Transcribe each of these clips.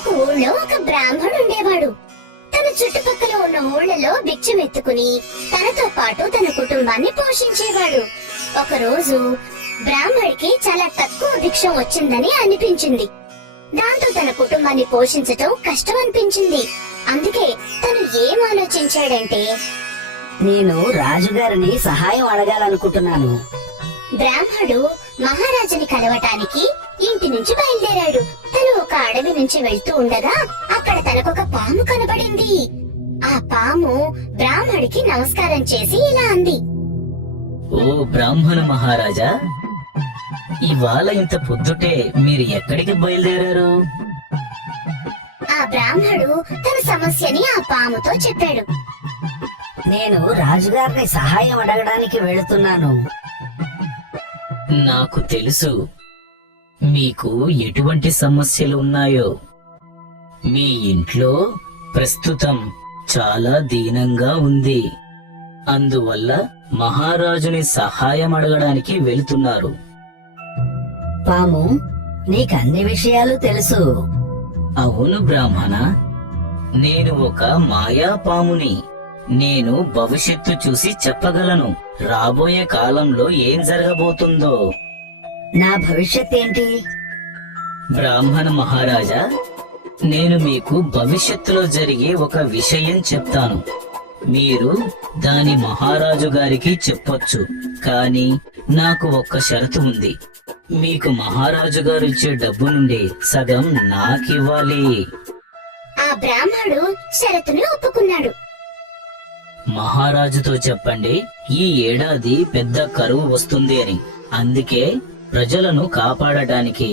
ఒక ఊళ్ళో ఒక బ్రాహ్మడు ఉండేవాడు. తన చుట్టుపక్కల ఉన్న ఊళ్ళలో భిక్షమెత్తుకుని తనతో పాటు తన కుటుంబాన్ని పోషించేవాడు. ఒక రోజు బ్రాహ్మడికి చాలా తక్కువ భిక్షం వచ్చిందని అనిపించింది. దాంతో తన కుటుంబాన్ని పోషించటం కష్టం అనిపించింది. అందుకే తను ఏం ఆలోచించాడంటే, నేను రాజుగారిని సహాయం అడగాలనుకుంటున్నాను. బ్రాహ్మడు మహారాజుని కలవటానికి ఇంటి నుంచి బయలుదేరాడు. తను ఒక అడవి నుంచి వెళ్తూ ఉండగా అక్కడ తనకొక పాము కనబడింది. ఆ పాము బ్రాహ్మడికి నమస్కారం చేసి ఇలా అంది, ఓ బ్రాహ్మణ మహారాజా, ఇవాళ ఇంత పొద్దుటే మీరు ఎక్కడికి బయలుదేరారు? ఆ బ్రాహ్మడు తన సమస్యని ఆ పాముతో చెప్పాడు. నేను రాజుగారిని సహాయం అడగడానికి వెళుతున్నాను. నాకు తెలుసు మీకు ఎటువంటి సమస్యలు ఉన్నాయో. మీ ఇంట్లో ప్రస్తుతం చాలా దీనంగా ఉంది. అందువల్ల మహారాజుని సహాయం అడగడానికి వెళుతున్నారు. పాము, నీకన్ని విషయాలు తెలుసు. అవును బ్రాహ్మణ, నేను ఒక మాయా పాముని. నేను భవిష్యత్తు చూసి చెప్పగలను రాబోయే కాలంలో ఏం జరగబోతుందో. నా భవిష్యత్ ఏంటి? బ్రాహ్మణ మహారాజా, నేను మీకు భవిష్యత్తులో జరిగే ఒక విషయం చెప్తాను. మీరు దాని మహారాజు గారికి చెప్పొచ్చు. కానీ నాకు ఒక్క షరతు ఉంది. మీకు మహారాజు గారు ఇచ్చే డబ్బు నుండి సగం నాకివ్వాలి. ఆ బ్రాహ్మడు షరతుని ఒప్పుకున్నాడు. మహారాజుతో చెప్పండి, ఈ ఏడాది పెద్ద కరువు వస్తుంది అని. అందుకే ప్రజలను కాపాడటానికి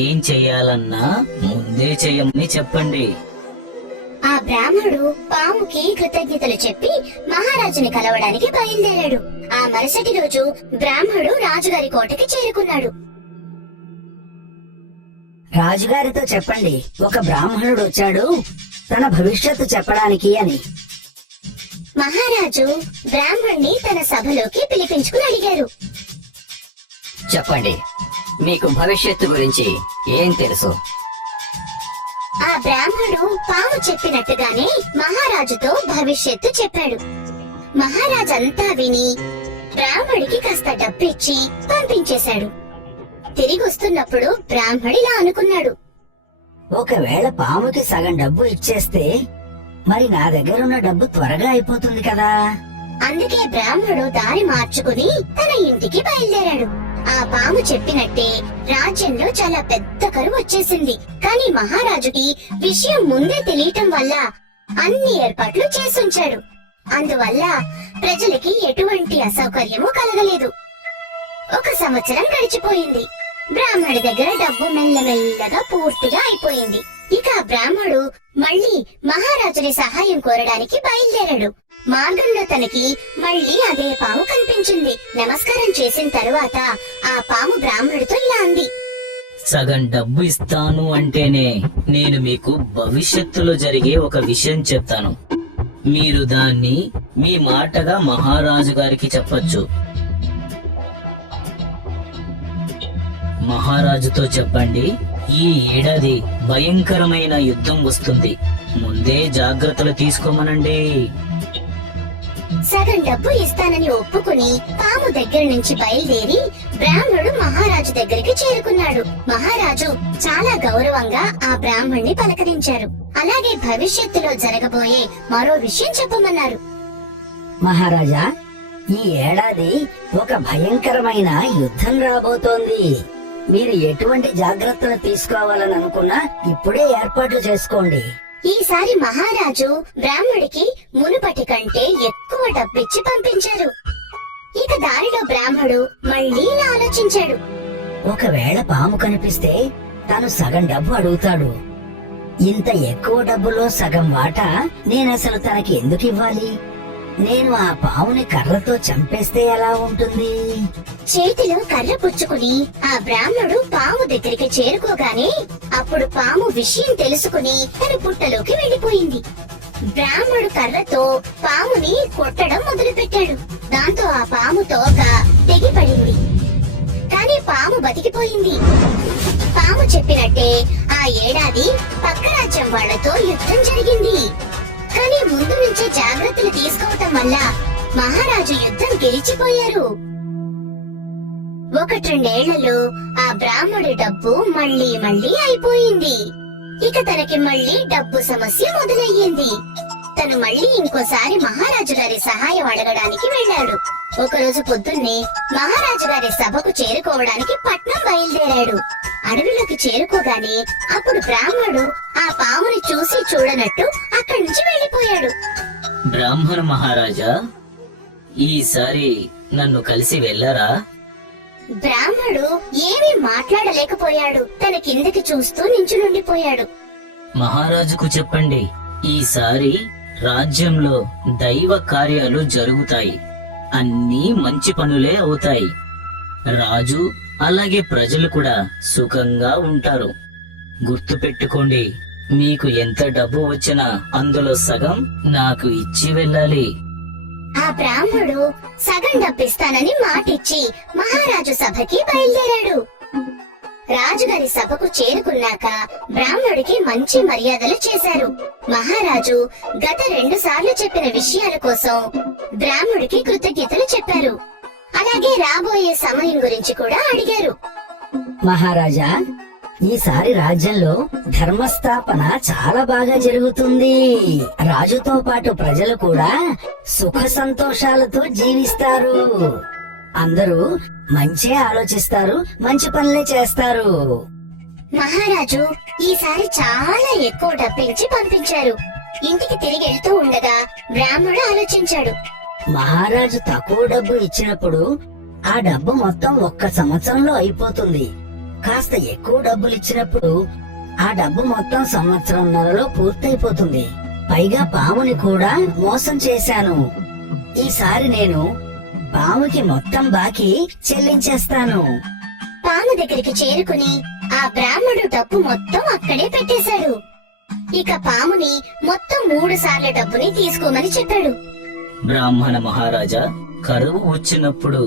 ఏం చెయ్యాలన్నా ముందే చెయ్యమని చెప్పండి. ఆ బ్రాహ్మడు పాముకి కృతజ్ఞతలు చెప్పి మహారాజుని కలవడానికి బయలుదేరాడు. ఆ మరుసటి రోజు బ్రాహ్మడు రాజుగారి కోటకి చేరుకున్నాడు. రాజుగారితో చెప్పండి, ఒక బ్రాహ్మణుడు వచ్చాడు తన భవిష్యత్తు చెప్పడానికి అని. మహారాజు బ్రాహ్మణ్ణి తన సభలోకి పిలిపించుకుని అడిగారు. చెప్పండి, మీకు భవిష్యత్తు గురించి ఏం తెలుసు? ఆ బ్రాహ్మడు పాము చెప్పినట్టుగానే మహారాజుతో భవిష్యత్తు చెప్పాడు. మహారాజంతా విని బ్రాహ్మడికి కాస్త డబ్బిచ్చి పంపించేశాడు. తిరిగి వస్తున్నప్పుడు బ్రాహ్మడిలా అనుకున్నాడు, ఒకవేళ పాముకి సగం డబ్బు ఇచ్చేస్తే మరి నా దగ్గరున్న డబ్బు త్వరగా అయిపోతుంది కదా. అందుకే బ్రాహ్మడు దారి మార్చుకుని తన ఇంటికి బయలుదేరాడు. ఆ పాము చెప్పినట్టే రాజ్యంలో చాలా పెద్ద కరువు వచ్చేసింది. కానీ మహారాజుకి విషయం ముందే తెలియటం వల్ల అన్ని ఏర్పాట్లు చేసుంచాడు. అందువల్ల ప్రజలకి ఎటువంటి అసౌకర్యము కలగలేదు. 1 సంవత్సరం గడిచిపోయింది. బ్రాహ్మడి దగ్గర డబ్బు మెల్లమెల్లగా పూర్తిగా అయిపోయింది. ఇక ఆ బ్రాహ్మడు మళ్ళీ మహారాజుని సహాయం కోరడానికి బయలుదేరాడు. మార్గంలో తనకి మళ్ళీ అదే పాము కనిపించింది. నమస్కారం చేసిన తరువాత ఆ పాము బ్రాహ్మడితో ఇలా అంది, సగం డబ్బు ఇస్తాను అంటేనే నేను మీకు భవిష్యత్తులో జరిగే ఒక విషయం చెప్తాను. మీరు దాన్ని మీ మాటగా మహారాజు గారికి చెప్పొచ్చు. మహారాజుతో చెప్పండి, ఈ ఏడాది భయంకరమైన యుద్ధం వస్తుంది. ముందే జాగ్రత్తలు తీసుకోమనండి. సగం డబ్బు ఇస్తానని ఒప్పుకుని పాము దగ్గర నుంచి బయలుదేరి బ్రాహ్మణుడు మహారాజు దగ్గరికి చేరుకున్నాడు. మహారాజు చాలా గౌరవంగా ఆ బ్రాహ్మణ్ణి పలకరించారు. అలాగే భవిష్యత్తులో జరగబోయే మరో విషయం చెప్పమన్నారు. మహారాజా, ఈ ఏడాది ఒక భయంకరమైన యుద్ధం రాబోతోంది. మీరు ఎటువంటి జాగ్రత్తలు తీసుకోవాలని అనుకున్నా ఇప్పుడే ఏర్పాట్లు చేసుకోండి. ఈసారి మహారాజు బ్రాహ్మడికి మునుపటి కంటే ఎక్కువ డబ్బిచ్చి పంపించారు. ఇక దారిలో బ్రాహ్మడు మళ్ళీ ఇలా ఆలోచించాడు, ఒకవేళ పాము కనిపిస్తే తను సగం డబ్బు అడుగుతాడు. ఇంత ఎక్కువ డబ్బులో సగం వాటా నేనసలు తనకి ఎందుకు ఇవ్వాలి? నేను ఆ పాముని కర్రతో చంపేస్తే ఎలా ఉంటుంది? చేతిలో కర్ర పుచ్చుకుని ఆ బ్రాహ్మడు పాము దగ్గరికి చేరుకోగానే అప్పుడు పాము విషయం తెలుసుకుని తన పుట్టలోకి వెళ్లిపోయింది. బ్రాహ్మడు కర్రతో పాముని కొట్టడం మొదలుపెట్టాడు. దాంతో ఆ పాము తోక తెగిపడింది. కానీ పాము బతికిపోయింది. పాము చెప్పినట్టే ఆ ఏడాది పక్క వాళ్ళతో యుద్ధం జరిగింది. కానీ ముందు నుంచే జాగ్రత్తలు తీసుకోవటం వల్ల మహారాజు యుద్ధం గెలిచిపోయారు. 1-2 ఆ బ్రాహ్మడి డబ్బు మళ్ళీ అయిపోయింది. ఇక తనకి మళ్ళీ డబ్బు సమస్య మొదలయ్యింది. తను మళ్ళీ ఇంకోసారి మహారాజు గారి సహాయం అడగడానికి వెళ్ళాడు. ఒకరోజు పొద్దున్నే మహారాజు గారి సభకు చేరుకోవడానికి పట్నం బయలుదేరాడు. అడవిలోకి చేరుకోగానే అప్పుడు బ్రాహ్మడు ఆ పాముని చూసి చూడనట్టు అక్కడి నుంచి వెళ్లిపోయాడు. బ్రాహ్మణ మహారాజా, ఈసారి నన్ను కలిసి వెళ్ళరా? బ్రాహ్మడు ఏమీ మాట్లాడలేకపోయాడు. తన కిందకి చూస్తూ నించునుండిపోయాడు. మహారాజుకు చెప్పండి, ఈసారి రాజ్యంలో దైవ కార్యాలు జరుగుతాయి, అన్నీ మంచి పనులే అవుతాయి. రాజు అలాగే ప్రజలు కూడా సుఖంగా ఉంటారు. గుర్తు పెట్టుకోండి, మీకు ఎంత డబ్బు వచ్చినా అందులో సగం నాకు ఇచ్చి వెళ్ళాలి. ఆ బ్రాహ్మడు సగం డబ్బిస్తానని మాటిచ్చి మహారాజు సభకి బయలుదేరాడు. రాజుగారి సభకు చేరుకున్నాక బ్రాహ్మడికి మంచి మర్యాదలు చేశారు. మహారాజు గత 2 సార్లు చెప్పిన విషయాల కోసం బ్రాహ్మడికి కృతజ్ఞతలు చెప్పారు. అలాగే రాబోయే సమయం గురించి కూడా అడిగారు. మహారాజా, ఈసారి రాజ్యంలో ధర్మస్థాపన చాలా బాగా జరుగుతుంది. రాజుతో పాటు ప్రజలు కూడా సుఖ సంతోషాలతో జీవిస్తారు. అందరూ మంచే ఆలోచిస్తారు, మంచి పనులే చేస్తారు. మహారాజు ఈసారి చాలా ఎక్కువ డబ్బిచ్చి పంపించారు. ఇంటికి తిరిగి వెళ్తూ ఉండగా బ్రాహ్మడు ఆలోచించాడు. మహారాజు తక్కువ డబ్బు ఇచ్చినప్పుడు ఆ డబ్బు మొత్తం 1 సంవత్సరంలో అయిపోతుంది. కాస్త ఎక్కువ డబ్బులు ఇచ్చినప్పుడు ఆ డబ్బు మొత్తం సంవత్సరంన్నరలో పూర్తయిపోతుంది. పైగా పాముని కూడా మోసం చేశాను. ఈసారి నేను పాముకి మొత్తం బాకీ చెల్లించేస్తాను. పాము దగ్గరికి చేరుకుని ఆ బ్రాహ్మడు డబ్బు మొత్తం అక్కడే పెట్టేశాడు. ఇక పాముని మొత్తం 3 సార్ల డబ్బుని తీసుకోమని చెప్పాడు. బ్రాహ్మణ మహారాజా, కరువు వచ్చినప్పుడు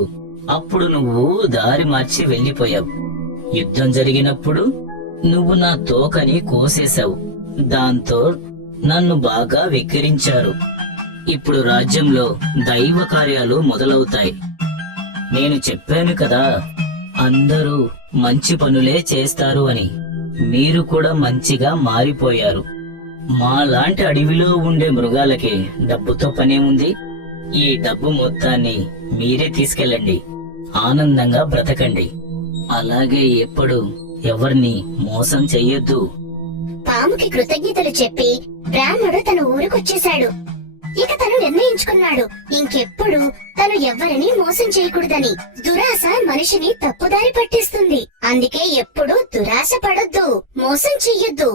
అప్పుడు నువ్వు దారి మార్చి వెళ్లిపోయావు. యుద్ధం జరిగినప్పుడు నువ్వు నా తోకని కోసేశావు. దాంతో నన్ను బాగా వెక్కిరించారు. ఇప్పుడు రాజ్యంలో దైవ కార్యాలు మొదలవుతాయి. నేను చెప్పాను కదా, అందరూ మంచి పనులే చేస్తారు అని. మీరు కూడా మంచిగా మారిపోయారు. మాలాంటి అడవిలో ఉండే మృగాలకి డబ్బుతో పనేముంది? ఈ డబ్బు మొత్తాన్ని మీరే తీసుకెళ్ళండి, ఆనందంగా బ్రతకండి. అలాగే ఎప్పుడు ఎవరిని మోసం చెయ్యొద్దు. పాముకి కృతజ్ఞతలు చెప్పి బ్రాహ్మడు తన ఊరికొచ్చేశాడు. ఇక తను నిర్ణయించుకున్నాడు, ఇంకెప్పుడు తను ఎవ్వరిని మోసం చేయకూడదని. దురాశ మనిషిని తప్పుదారి పట్టిస్తుంది. అందుకే ఎప్పుడూ దురాశ పడొద్దు, మోసం చెయ్యొద్దు.